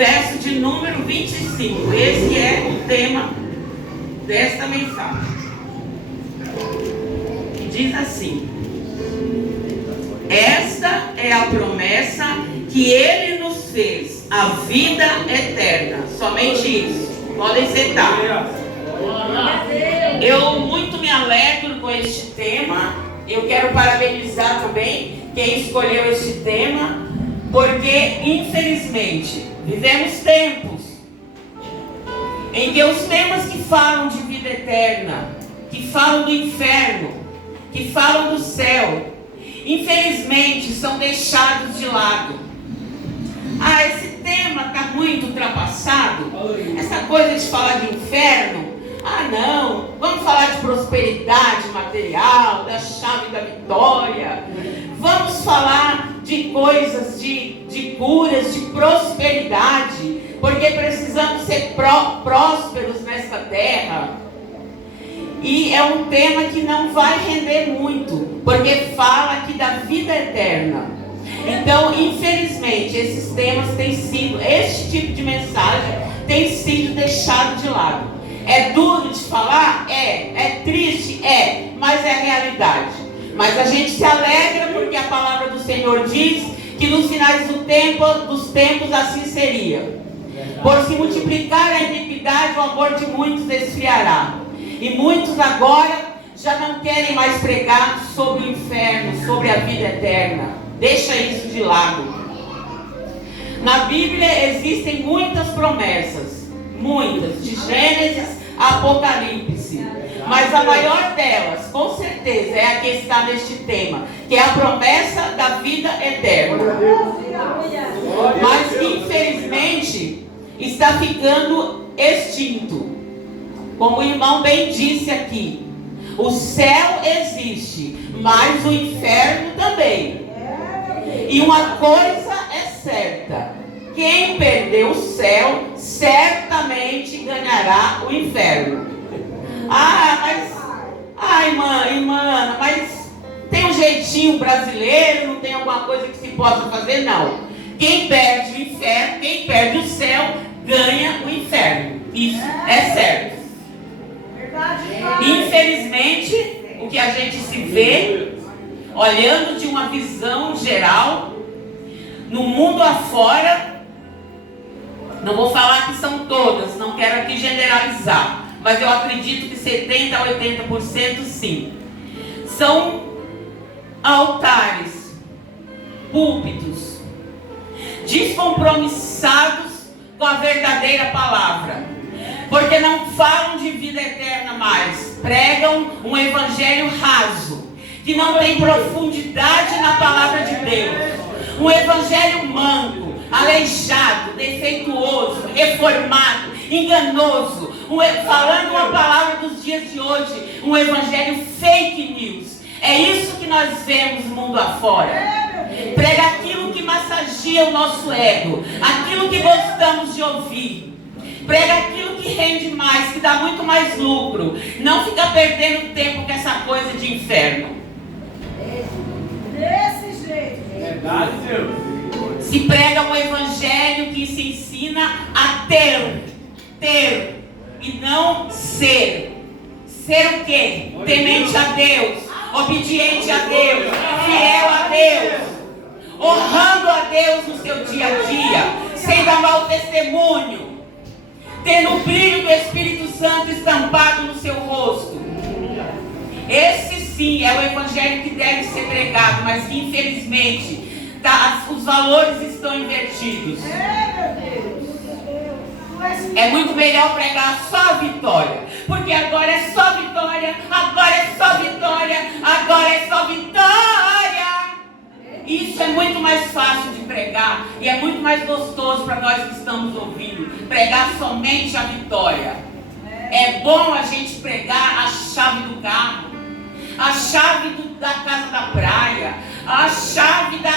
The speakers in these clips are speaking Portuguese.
verso de número 25. Esse é o tema desta mensagem. Que diz assim: esta é a promessa que Ele nos fez, a vida eterna. Somente isso. Podem sentar. Eu muito me alegro com este tema. Eu quero parabenizar também quem escolheu este tema, porque infelizmente vivemos tempos em que os temas que falam de vida eterna, que falam do inferno, que falam do céu, infelizmente são deixados de lado. Esse tema está muito ultrapassado. Essa coisa de falar de inferno, não, vamos falar de prosperidade material, da chave da vitória. Vamos falar de coisas, de curas, de prosperidade, porque precisamos ser prósperos nessa terra. E é um tema que não vai render muito, porque fala aqui da vida eterna. Então, infelizmente, esses temas têm sido, este tipo de mensagem tem sido deixado de lado. É duro de falar? É triste? Mas é a realidade. Mas a gente se alegra porque a palavra do Senhor diz que nos finais dos tempos assim seria. Por se multiplicar a iniquidade, o amor de muitos esfriará. E muitos agora já não querem mais pregar sobre o inferno, sobre a vida eterna. Deixa isso de lado. Na Bíblia existem muitas promessas, muitas, de Gênesis a Apocalipse. Mas a maior delas, com certeza, é a que está neste tema, que é a promessa da vida eterna. Mas infelizmente está ficando extinto. Como o irmão bem disse aqui, o céu existe, mas o inferno também. E uma coisa é certa: quem perdeu o céu certamente ganhará o inferno. Mas tem um jeitinho brasileiro, não tem alguma coisa que se possa fazer? Não. Quem perde o inferno, quem perde o céu, ganha o inferno. Isso é certo. Infelizmente, o que a gente se vê, olhando de uma visão geral, no mundo afora, não vou falar que são todas, não quero aqui generalizar, mas eu acredito que 70% a 80% sim. São altares, púlpitos, descompromissados com a verdadeira palavra, porque não falam de vida eterna mais, pregam um evangelho raso, que não tem profundidade na palavra de Deus, um evangelho manco, aleijado, defeituoso, reformado, enganoso, falando uma palavra dos dias de hoje, um evangelho fake news. É isso que nós vemos no mundo afora. Prega aquilo que massageia o nosso ego, aquilo que gostamos de ouvir. Prega aquilo que rende mais, que dá muito mais lucro. Não fica perdendo tempo com essa coisa de inferno. Desse jeito. Verdade, Deus. Se prega um evangelho que se ensina a ter e não ser. Ser o quê? Temente a Deus, obediente a Deus, fiel a Deus, honrando a Deus no seu dia a dia, sem dar mau testemunho, tendo o brilho do Espírito Santo estampado no seu rosto. Esse sim é o evangelho que deve ser pregado, mas que infelizmente os valores estão invertidos. É muito melhor pregar só a vitória, porque agora é só vitória, agora é só vitória, agora é só vitória. Isso é muito mais fácil de pregar e é muito mais gostoso para nós que estamos ouvindo, pregar somente a vitória. É bom a gente pregar a chave do carro, a chave da casa da praia, a chave da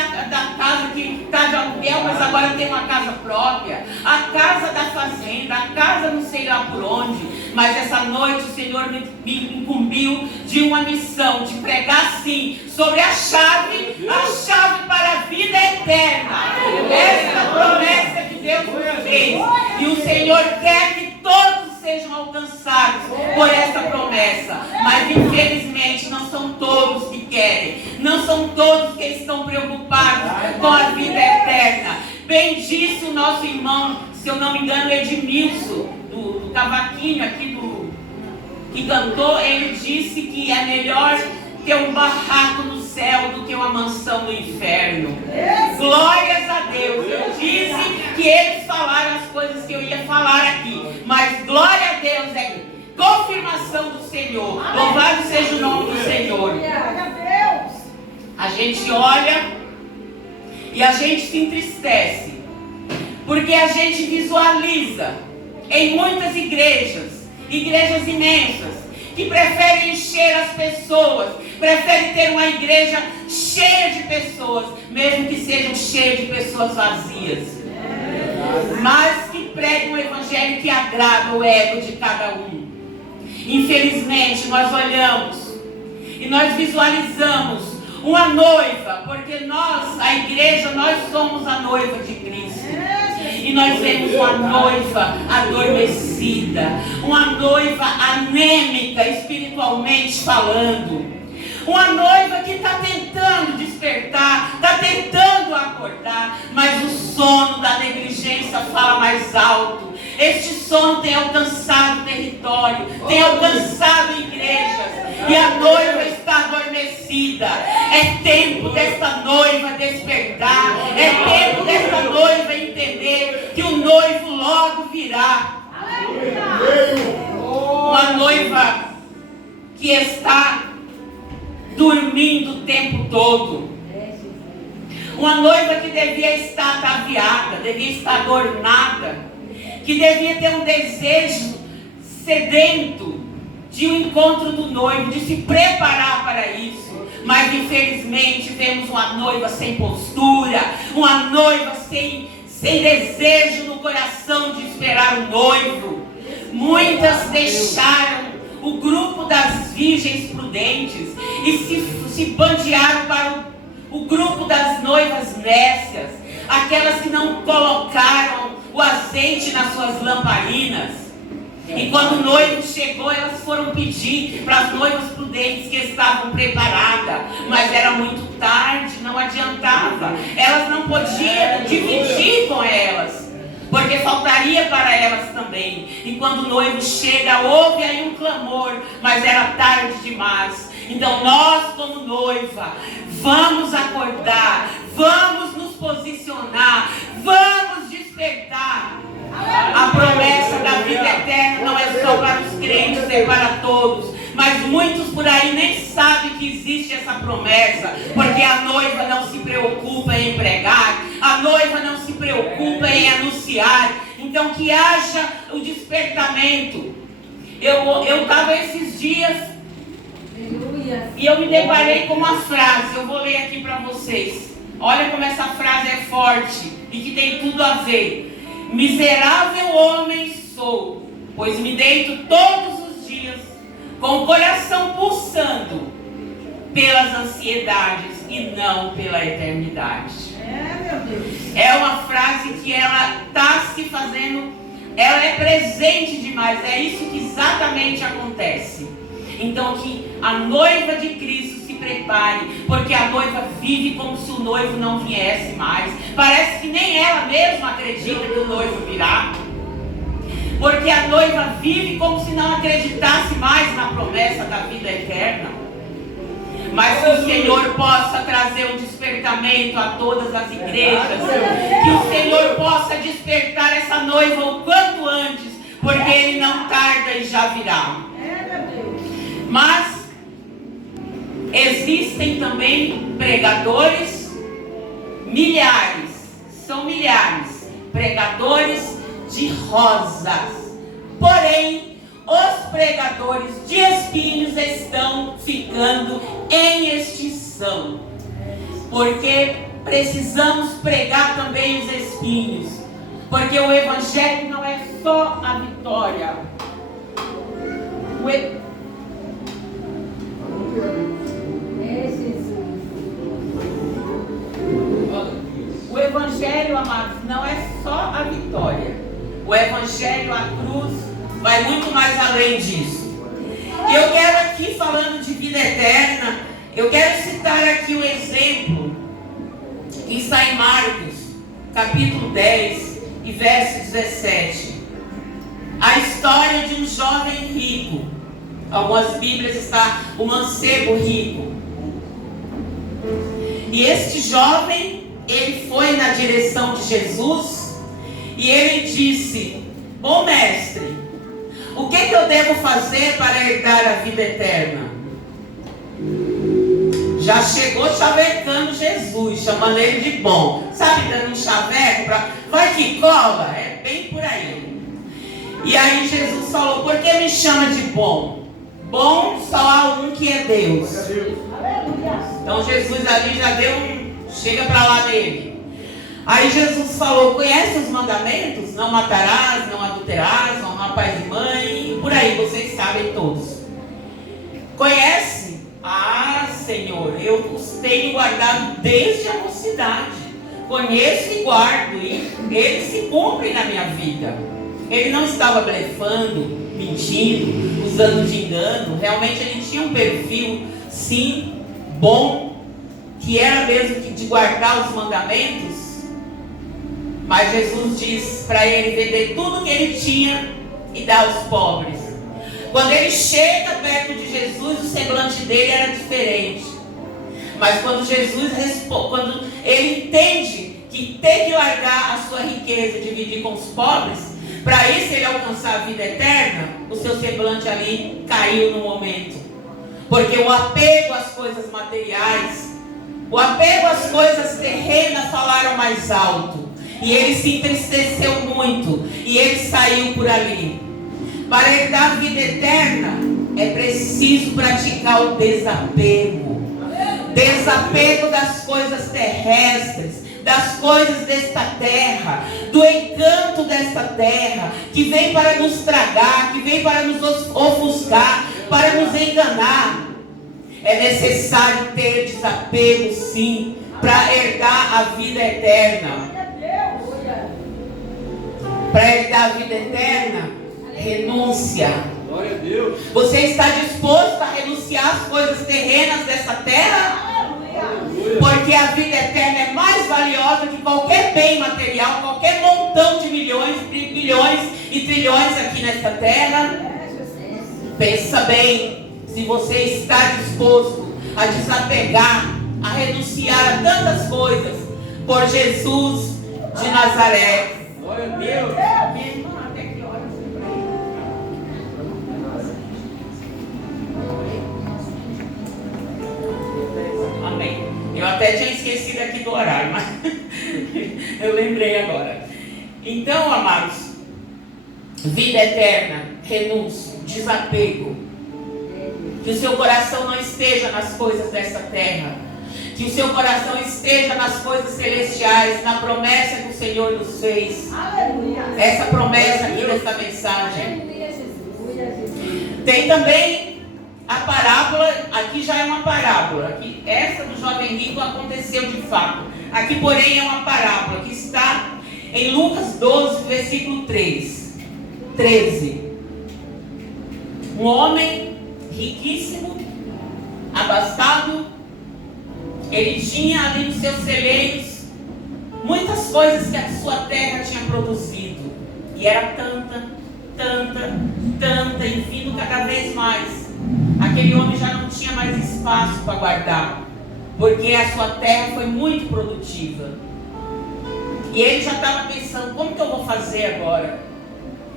casa que está de aluguel, mas agora tem uma casa própria, a casa da fazenda, a casa não sei lá por onde. Mas essa noite o Senhor me incumbiu de uma missão, de pregar sim sobre a chave para a vida eterna. Essa promessa que Deus nos fez. alcançados por essa promessa. Mas infelizmente não são todos que querem. Não são todos que estão preocupados com a vida eterna. Bem disse o nosso irmão, se eu não me engano, Edmilson, do cavaquinho aqui que cantou, ele disse que é melhor ter um barraco no céu do que uma mansão no inferno. Glórias a Deus. Eu disse que eles falaram as coisas que eu ia falar aqui, mas glória a Deus, é confirmação do Senhor. Louvado seja o nome do Senhor. A gente olha e a gente se entristece, porque a gente visualiza em muitas igrejas imensas, que preferem encher as pessoas, preferem ter uma igreja cheia de pessoas, mesmo que sejam cheias de pessoas vazias, mas que pregam um evangelho que agrada o ego de cada um. Infelizmente, nós olhamos e nós visualizamos uma noiva, porque nós, a igreja, nós somos a noiva de Cristo. E nós vemos uma noiva adormecida, uma noiva anêmica, espiritualmente falando. Uma noiva que está tentando despertar, está tentando acordar, mas o sono da negligência fala mais alto. Este sono tem alcançado território, tem alcançado igrejas, e a noiva está adormecida. É tempo desta noiva despertar, é tempo desta noiva entender que o noivo logo virá. Uma noiva que está dormindo o tempo todo. Uma noiva que devia estar ataviada, devia estar adornada, que devia ter um desejo sedento de um encontro do noivo, de se preparar para isso. Mas infelizmente vemos uma noiva sem postura, uma noiva sem desejo no coração de esperar o noivo. Muitas deixaram o grupo das virgens prudentes e se bandearam para o grupo das noivas nécias, aquelas que não colocaram o azeite nas suas lamparinas. E quando o noivo chegou, elas foram pedir para as noivas prudentes que estavam preparadas, mas era muito tarde, não adiantava. Elas não podiam dividir com elas, porque faltaria para elas também. E quando o noivo chega, houve aí um clamor, mas era tarde demais. Então nós, como noiva, vamos acordar, vamos nos posicionar, vamos despertar. A promessa da vida eterna não é só para os crentes, é para todos. Mas muitos por aí nem sabem que existe essa promessa, porque a noiva não se preocupa em pregar, a noiva não se preocupa em anunciar. Então que haja o despertamento. Eu estava esses dias e eu me deparei com uma frase. Eu vou ler aqui para vocês. Olha como essa frase é forte e que tem tudo a ver. Miserável homem sou, pois me deito todos os dias com o coração pulsando pelas ansiedades e não pela eternidade. Meu Deus. É uma frase que ela está se fazendo, ela é presente demais, é isso que exatamente acontece. Então que a noiva de Cristo se prepare, porque a noiva vive como se o noivo não viesse mais. Parece que nem ela mesma acredita que o noivo virá, porque a noiva vive como se não acreditasse mais na promessa da vida eterna. Mas que o Senhor possa trazer um despertamento a todas as igrejas, que o Senhor possa despertar essa noiva o quanto antes, porque Ele não tarda e já virá. Mas existem também pregadores, são milhares, pregadores de rosas. Porém, os pregadores de espinhos estão ficando em extinção, porque precisamos pregar também os espinhos, porque o evangelho não é só a vitória. O evangelho, amados, não é só a vitória. O evangelho, a cruz, vai muito mais além disso. E eu quero aqui, falando de vida eterna, eu quero citar aqui o exemplo que está em Marcos, capítulo 10 e verso 17. A história de um jovem rico. Algumas Bíblias está o mancebo rico. E este jovem, ele foi na direção de Jesus e ele disse: bom mestre, o que eu devo fazer para herdar a vida eterna? Já chegou chavecando Jesus, chamando ele de bom. Sabe, dando um chaveco para vai que cola? É bem por aí. E aí Jesus falou: por que me chama de bom? Bom só há um, que é Deus. Então Jesus ali já deu chega para lá dele. Aí Jesus falou: conhece os mandamentos? Não matarás, não adulterarás, não honrar pai e mãe, e por aí, vocês sabem todos. Conhece? Ah, Senhor, eu os tenho guardado desde a mocidade. Conheço e guardo, e eles se cumprem na minha vida. Ele não estava blefando, mentindo, usando de engano. Realmente ele tinha um perfil, sim, bom, que era mesmo de guardar os mandamentos. Mas Jesus diz para ele vender tudo que ele tinha e dar aos pobres. Quando ele chega perto de Jesus, o semblante dele era diferente. Mas quando Jesus responde, quando ele entende que tem que largar a sua riqueza e dividir com os pobres, para isso ele alcançar a vida eterna, o seu semblante ali caiu no momento. Porque o apego às coisas materiais, o apego às coisas terrenas falaram mais alto. E ele se entristeceu muito. E ele saiu por ali. Para herdar a vida eterna, é preciso praticar o desapego. Desapego das coisas terrestres, das coisas desta terra, do encanto desta terra, que vem para nos tragar, que vem para nos ofuscar, para nos enganar. É necessário ter desapego, sim, para herdar a vida eterna. Para herdar a vida eterna, renúncia. Glória a Deus. Você está disposto a renunciar às coisas terrenas dessa terra? Porque a vida eterna é mais valiosa que qualquer bem material, qualquer montão de milhões, bilhões e trilhões aqui nesta terra. Pensa bem, se você está disposto a desapegar, a renunciar a tantas coisas por Jesus de Nazaré. Glória a Deus. Amém. Eu até tinha esquecido aqui do horário, mas eu lembrei agora. Então, amados, vida eterna, renúncia, desapego. Que o seu coração não esteja nas coisas desta terra. Que o seu coração esteja nas coisas celestiais, na promessa que o Senhor nos fez. Aleluia. Essa promessa aqui desta mensagem. Tem também a parábola, aqui já é uma parábola. Aqui, essa do jovem rico aconteceu de fato. Aqui, porém, é uma parábola que está em Lucas 12, versículo 13. Um homem riquíssimo, abastado, ele tinha ali nos seus celeiros muitas coisas que a sua terra tinha produzido. E era tanta, e vindo cada vez mais. Aquele homem já não tinha mais espaço para guardar, porque a sua terra foi muito produtiva. E ele já estava pensando: como que eu vou fazer agora?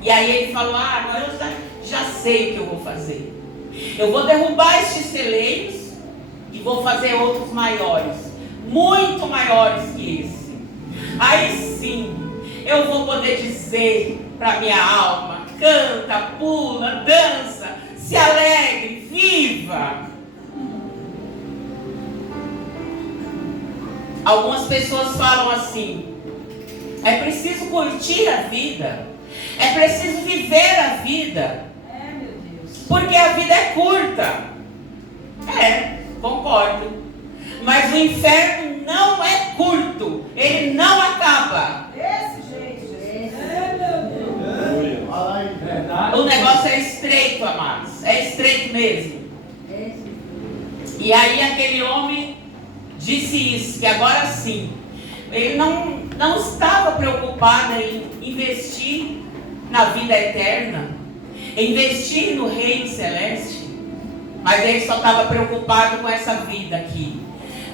E aí ele falou: agora eu já sei o que eu vou fazer. Eu vou derrubar estes celeiros e vou fazer outros maiores, muito maiores que esse. Aí sim, eu vou poder dizer para minha alma: canta, pula, dança, se alegre, viva. Algumas pessoas falam assim: é preciso curtir a vida, é preciso viver a vida, porque a vida é curta. Concordo. Mas o inferno não é curto, ele não acaba. Desse jeito. O negócio é estreito, amados. É estreito mesmo. E aí aquele homem disse isso, que agora sim, ele não estava preocupado em investir na vida eterna, investir no reino celeste, mas ele só estava preocupado com essa vida aqui.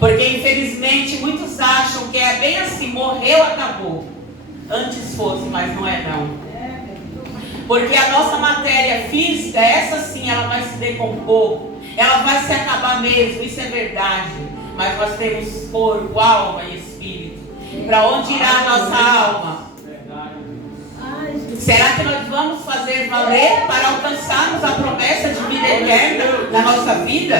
Porque infelizmente muitos acham que é bem assim, morreu, acabou. Antes fosse, mas não é não. Porque a nossa matéria física, essa sim, ela vai se decompor, ela vai se acabar mesmo, isso é verdade. Mas nós temos corpo, alma e espírito. Para onde irá a nossa alma? Será que nós vamos fazer valer para alcançarmos a promessa de vida eterna na nossa vida?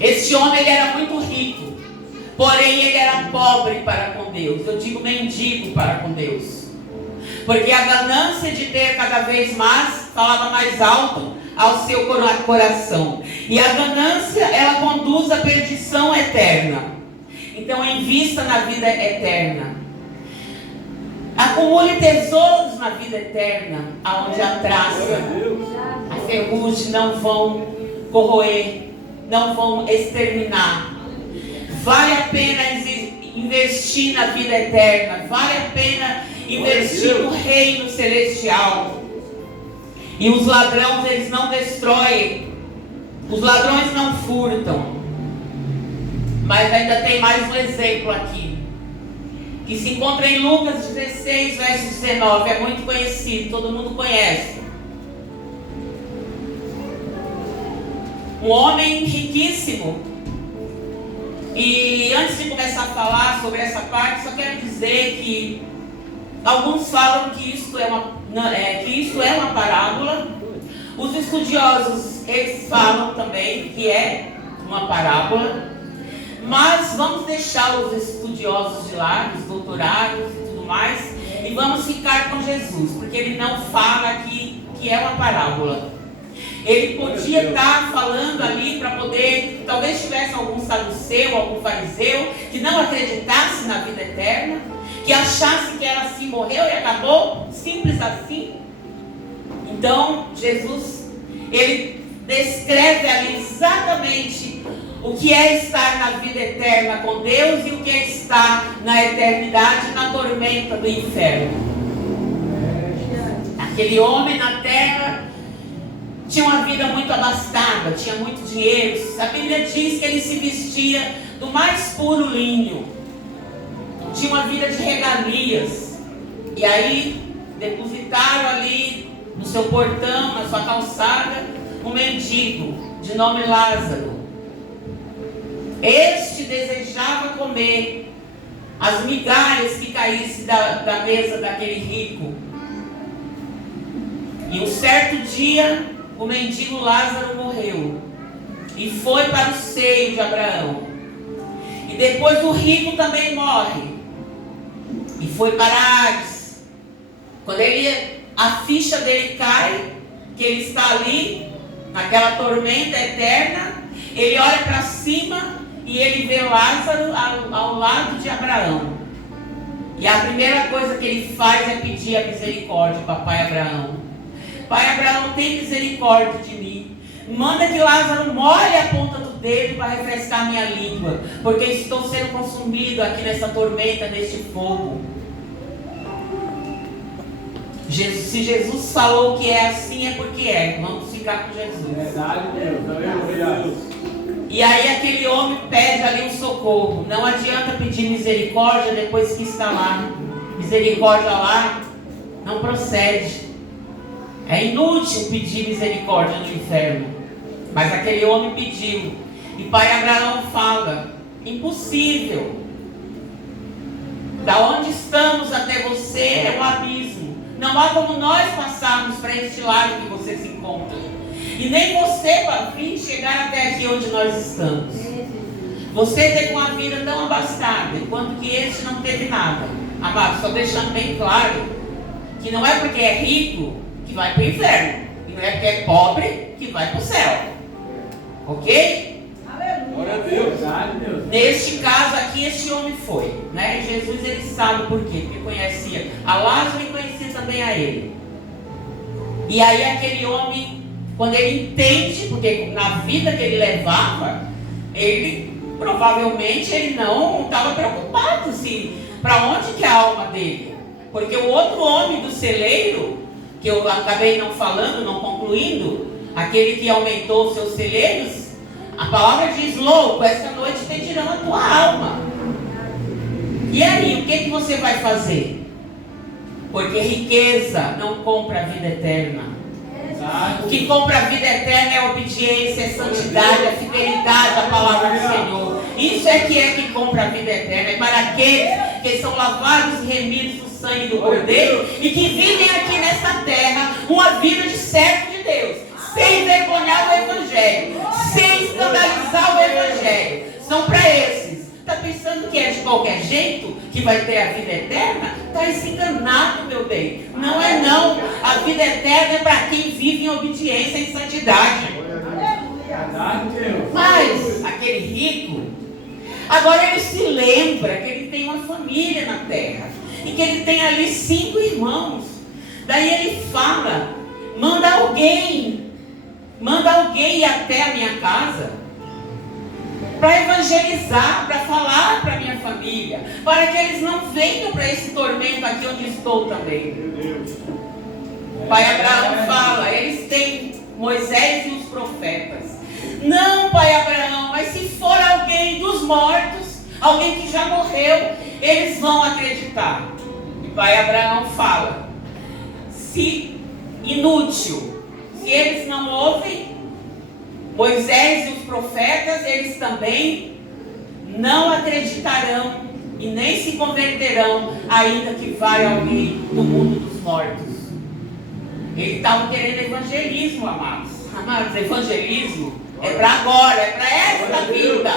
Este homem, ele era muito rico, porém ele era pobre para com Deus. Eu digo mendigo para com Deus, porque a ganância de ter cada vez mais falava mais alto ao seu coração, e a ganância, ela conduz à perdição eterna. Então invista na vida eterna, acumule tesouros na vida eterna, aonde a traça, a ferrugem não vão corroer, não vão exterminar. Vale a pena investir na vida eterna, vale a pena investir no reino celestial. E os ladrões, eles não destroem, os ladrões não furtam. Mas ainda tem mais um exemplo aqui, que se encontra em Lucas 16, verso 19, é muito conhecido, todo mundo conhece. Um homem riquíssimo. E antes de começar a falar sobre essa parte, só quero dizer que alguns falam que isto é uma parábola. Os estudiosos, eles falam também que é uma parábola. Mas vamos deixar os estudiosos de lado, os doutorados e tudo mais, e vamos ficar com Jesus, porque ele não fala aqui que é uma parábola. Ele podia estar falando ali para poder, talvez tivesse algum saduceu, algum fariseu, que não acreditasse na vida eterna, que achasse que ela assim morreu e acabou, simples assim. Então, Jesus, ele descreve ali exatamente o que é estar na vida eterna com Deus e o que é estar na eternidade, na tormenta do inferno. Aquele homem na terra tinha uma vida muito abastada, tinha muito dinheiro. A Bíblia diz que ele se vestia do mais puro linho, tinha uma vida de regalias. E aí depositaram ali no seu portão, na sua calçada, um mendigo de nome Lázaro. Este desejava comer as migalhas que caíssem da mesa daquele rico. E um certo dia, o mendigo Lázaro morreu e foi para o seio de Abraão. E depois o rico também morre e foi para Hades. Quando a ficha dele cai, que ele está ali naquela tormenta eterna, ele olha para cima e ele vê Lázaro ao lado de Abraão. E a primeira coisa que ele faz é pedir a misericórdia, papai Abraão. Pai Abraão, tem misericórdia de mim. Manda que Lázaro molhe a ponta do dedo para refrescar minha língua, porque estou sendo consumido aqui nessa tormenta, neste fogo. Se Jesus falou que é assim, é porque é. Vamos ficar com Jesus. Verdade, Deus. E aí aquele homem pede ali um socorro. Não adianta pedir misericórdia depois que está lá. Misericórdia lá não procede. É inútil pedir misericórdia no inferno. Mas aquele homem pediu. E pai Abraão fala: impossível. Da onde estamos até você é um abismo. Não há como nós passarmos para este lado que você se encontra. E nem você para vir chegar até aqui onde nós estamos. Você teve uma vida tão abastada, enquanto que este não teve nada. Amado, só deixando bem claro que não é porque é rico que vai para o inferno. E não é porque é pobre que vai para o céu. Ok? Glória a Deus. Neste caso aqui, este homem foi, né? E Jesus, ele sabe por quê? Porque conhecia a Lázaro e conhecia também a ele. E aí aquele homem, quando ele entende, porque na vida que ele levava, ele provavelmente ele não estava preocupado se para onde que é a alma dele. Porque o outro homem do celeiro, que eu acabei não falando, não concluindo, aquele que aumentou os seus celeiros, a palavra diz: louco, essa noite pedirão a tua alma. E aí, o que você vai fazer? Porque riqueza não compra a vida eterna. O que compra a vida eterna é a obediência, é a santidade, a fidelidade à palavra do Senhor. Isso é que compra a vida eterna. É para aqueles que são lavados e remidos no sangue do Cordeiro e que vivem aqui nesta terra uma vida de servo de Deus, sem envergonhar o Evangelho, sem escandalizar o Evangelho. São para esses. Está pensando que é de qualquer jeito que vai ter a vida eterna? Está enganado, meu bem. Não é não. A vida eterna é para quem vive em obediência e santidade. Mas aquele rico, agora ele se lembra que ele tem uma família na terra e que ele tem ali 5 irmãos. Daí ele fala: manda alguém ir até a minha casa para evangelizar, para falar para a minha família, para que eles não venham para esse tormento aqui onde estou também. Pai Abraão fala: eles têm Moisés e os profetas. Não, pai Abraão, mas se for alguém dos mortos, alguém que já morreu, eles vão acreditar. E pai Abraão fala: se inútil, se eles não ouvem Moisés e os profetas, eles também não acreditarão e nem se converterão, ainda que vai alguém do mundo dos mortos. Eles estavam querendo evangelismo, amados. Amados, evangelismo é para agora, é para esta vida.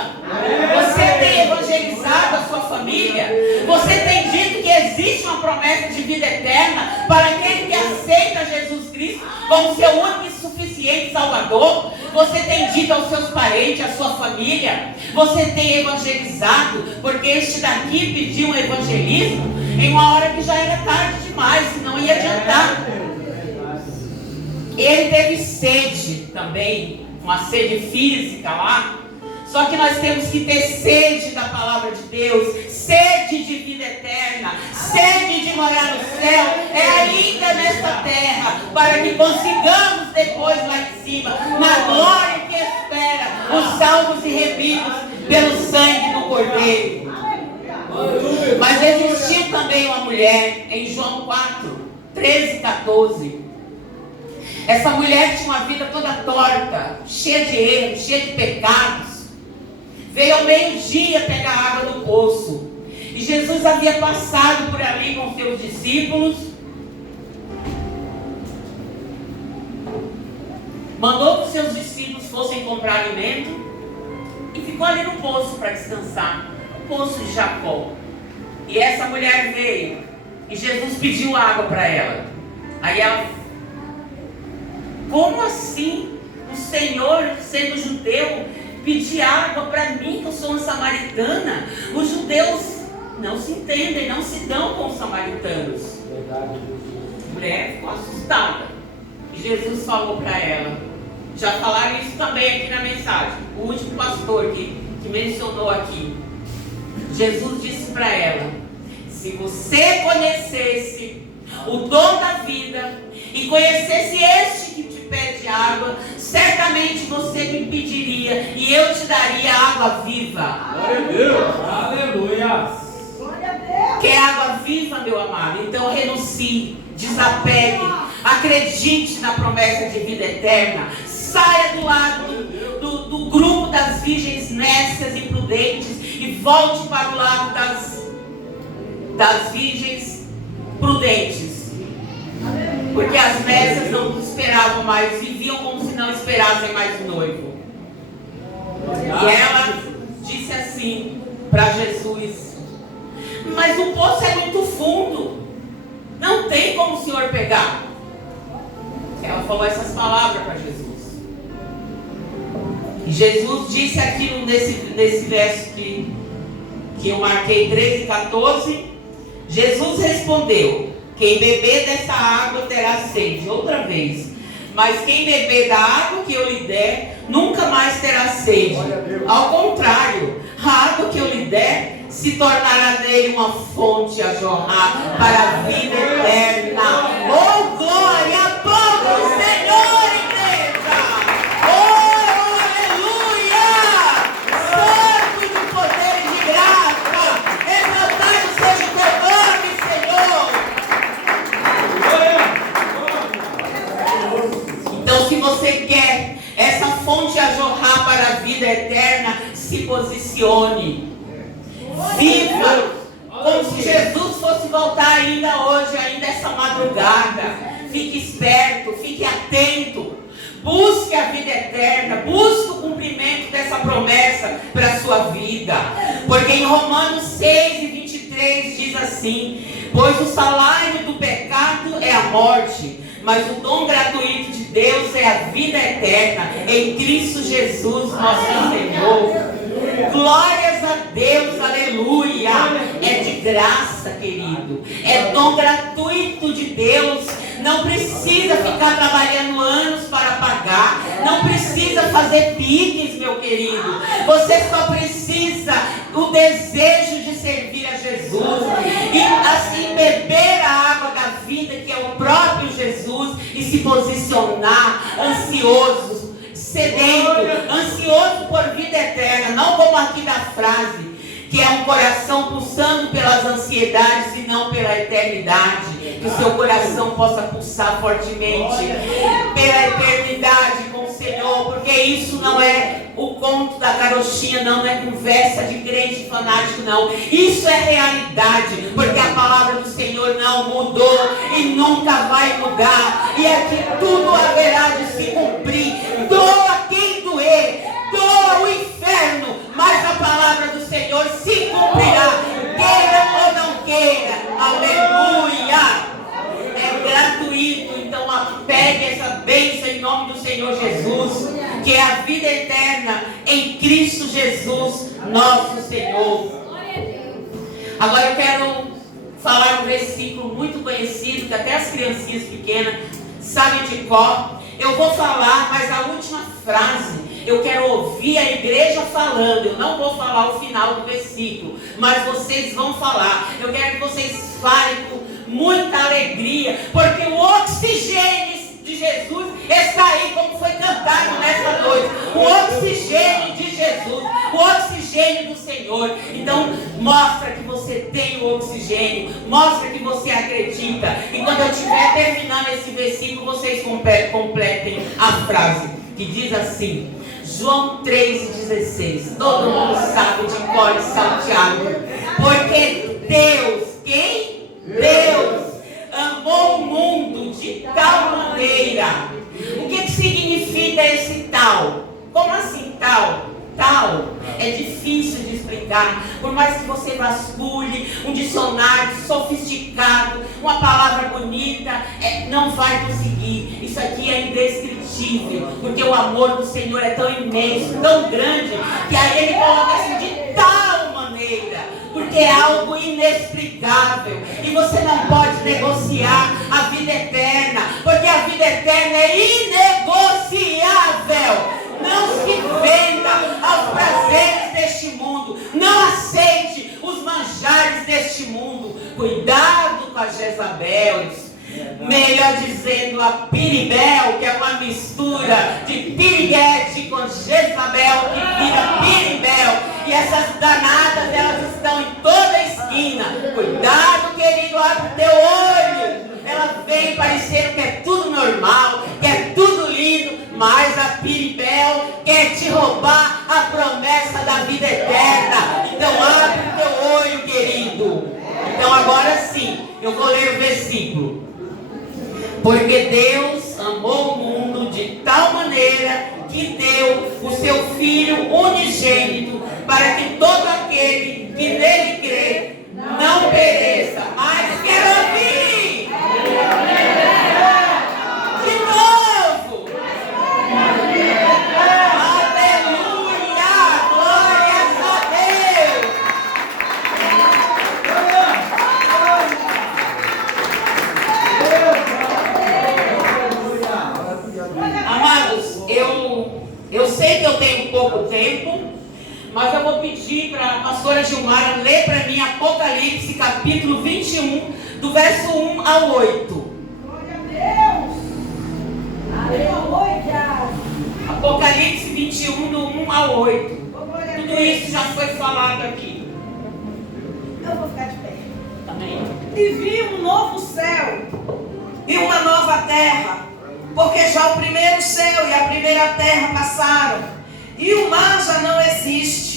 Você tem evangelizado a sua família? Você tem dito que existe uma promessa de vida eterna para aquele que aceita Jesus Cristo como seu único e suficiente Salvador? Você tem dito aos seus parentes, à sua família? Você tem evangelizado? Porque este daqui pediu um evangelismo em uma hora que já era tarde demais, não ia adiantar. Ele teve sede também, uma sede física lá. Só que nós temos que ter sede da palavra de Deus, sede de vida eterna, sede de morar no céu, é ainda nesta terra, para que consigamos depois lá em cima, na glória que espera, os salvos e remidos pelo sangue do Cordeiro. Mas existiu também uma mulher, em João 4, 13 e 14. Essa mulher tinha uma vida toda torta, cheia de erros, cheia de pecados. Veio ao meio-dia pegar água no poço. E Jesus havia passado por ali com seus discípulos. Mandou que os seus discípulos fossem comprar alimento. E ficou ali no poço para descansar. O poço de Jacó. E essa mulher veio. E Jesus pediu água para ela. Aí ela: como assim o Senhor, sendo judeu, pedir água para mim, que eu sou uma samaritana? Os judeus não se entendem, não se dão com os samaritanos. A mulher ficou assustada. E Jesus falou para ela. Já falaram isso também aqui na mensagem. O último pastor que mencionou aqui. Jesus disse para ela: se você conhecesse o dom da vida e conhecesse este que te pede água, certamente você me pediria e eu te daria água viva. Glória a Deus. Aleluia. Glória a Deus. Quer água viva, meu amado? Então renuncie, desapegue, acredite na promessa de vida eterna. Saia do lado do grupo das virgens nécias e prudentes e volte para o lado das virgens prudentes. Porque as nécias não esperavam mais, viviam como se não esperassem mais o noivo. E ela disse assim para Jesus: mas o poço é muito fundo, não tem como o Senhor pegar. Ela falou essas palavras para Jesus. E Jesus disse aquilo nesse verso que eu marquei, 13 e 14. Jesus respondeu: Quem beber dessa água terá sede. Outra vez. Mas quem beber da água que eu lhe der, nunca mais terá sede. Ao contrário, a água que eu lhe der se tornará nele uma fonte a jorrar para a vida eterna. Oh, glória a povo do Senhor, igreja! Oh, aleluia! Santo de poder e de graça, exaltado seja o teu nome, Senhor! Então, se você quer essa fonte a jorrar para a vida eterna, se posicione. Viva como se Jesus fosse voltar ainda hoje, ainda essa madrugada. Fique esperto, fique atento. Busque a vida eterna, busque o cumprimento dessa promessa para a sua vida. Porque em Romanos 6:23 diz assim: pois o salário do pecado é a morte, mas o dom gratuito de Deus é a vida eterna em Cristo Jesus, nosso Senhor. Glórias a Deus, aleluia. É de graça, querido. É dom gratuito de Deus. Não precisa ficar trabalhando anos para pagar. Não precisa fazer piques, meu querido. Você só precisa o desejo de servir a Jesus. E assim beber a água da vida, que é o próprio Jesus, e se posicionar ansioso, sedento, ansioso por vida eterna, não como aqui da frase, que é um coração pulsando pelas ansiedades e não pela eternidade. Que o seu coração possa pulsar fortemente pela eternidade com o Senhor, porque isso não é o conto da carochinha, não é conversa de crente fanático, não. Isso é realidade, porque a palavra do Senhor não mudou e nunca vai mudar. E aqui tudo haverá de se cumprir. Doa quem doer, doa o inferno, mas a palavra do Senhor se cumprirá, queira ou não queira. Aleluia! É gratuito, então pegue essa bênção em nome do Senhor Jesus, que é a vida eterna em Cristo Jesus, nosso Senhor. Agora eu quero falar um versículo muito conhecido, que até as criancinhas pequenas sabem de cor. Eu vou falar, mas a última frase eu quero ouvir a igreja falando. Eu não vou falar o final do versículo, mas vocês vão falar. Eu quero que vocês falem com muita alegria, porque o oxigênio de Jesus está aí, como foi cantado nessa noite. O oxigênio de Jesus, o oxigênio do Senhor. Então mostra que você tem o oxigênio, mostra que você acredita. E quando eu estiver terminando esse versículo, vocês completem a frase que diz assim: João 3,16. Todo mundo sabe de cor e salteado. Porque Deus, quem? Deus amou o mundo de tal maneira. O que significa esse tal? Como assim tal? Tal é difícil de explicar. Por mais que você vasculhe um dicionário sofisticado, uma palavra bonita, não vai conseguir. Isso aqui é indescritível, porque o amor do Senhor é tão imenso, tão grande, que aí ele coloca assim: de tal maneira, porque é algo inexplicável. E você não pode negociar a vida eterna, porque a vida eterna é inegociável. Não se venda aos prazeres deste mundo. Não aceite os manjares deste mundo. Cuidado com as Jezabéis. Melhor dizendo, a Piribel, que é uma mistura de piriguete com Jezabel, que vira Piribel. E essas danadas, elas estão em toda a esquina. Cuidado, querido, abre o teu olho. Ela vem parecendo que é tudo normal, que é tudo lindo, mas a Piribel quer te roubar a promessa da vida eterna. Então abre o teu olho, querido. Então agora sim, eu vou ler o versículo. Porque Deus amou o mundo de tal maneira que deu o seu Filho unigênito, para que todo aquele que nele crê não pereça, mas quer ouvir de novo. Aleluia! Glórias a Deus! Mas eu vou pedir para a pastora Gilmara ler para mim Apocalipse, capítulo 21, do verso 1 ao 8. Glória a Deus. Aleluia. Apocalipse 21, do 1 ao 8. Glória a Tudo Deus. isso já foi falado aqui. Eu vou ficar de pé. Amém. E vi um novo céu e uma nova terra, porque já o primeiro céu e a primeira terra passaram, e o mar já não existe.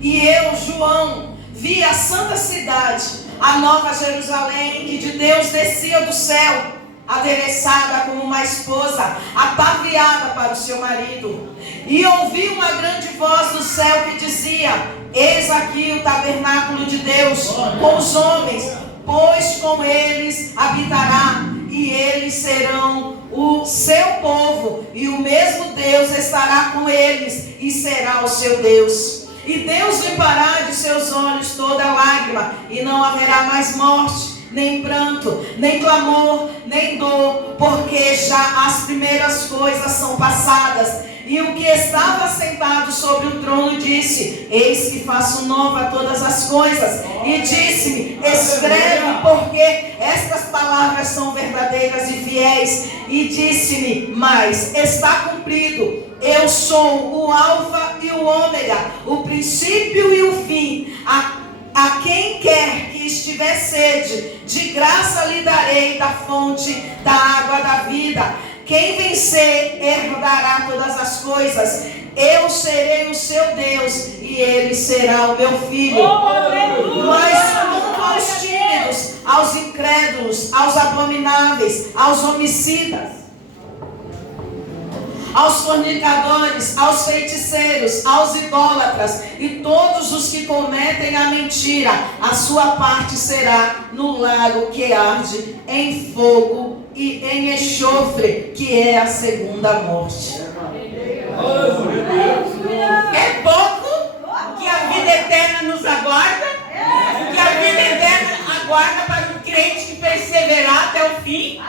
E eu, João, vi a santa cidade, a nova Jerusalém, que de Deus descia do céu, adereçada como uma esposa, ataviada para o seu marido. E ouvi uma grande voz do céu que dizia: eis aqui o tabernáculo de Deus com os homens, pois com eles habitará, e eles serão o seu povo, e o mesmo Deus estará com eles, e será o seu Deus. E Deus limpará de seus olhos toda lágrima, e não haverá mais morte, nem pranto, nem clamor, nem dor, porque já as primeiras coisas são passadas. E o que estava sentado sobre o trono disse: eis que faço nova todas as coisas. E disse-me: escreve, porque estas palavras são verdadeiras e fiéis. E disse-me: mas está cumprido. Eu sou o Alfa e o Ômega, o princípio e o fim. A quem quer que estiver sede, de graça lhe darei da fonte da água da vida. Quem vencer herdará todas as coisas. Eu serei o seu Deus e ele será o meu filho. Mas quanto aos tímidos, aos incrédulos, aos abomináveis, aos homicidas, aos fornicadores, aos feiticeiros, aos idólatras e todos os que cometem a mentira, a sua parte será no lago que arde em fogo e em enxofre, que é a segunda morte. É pouco que a vida eterna nos aguarda, que a vida eterna aguarda para o crente que perseverar até o fim.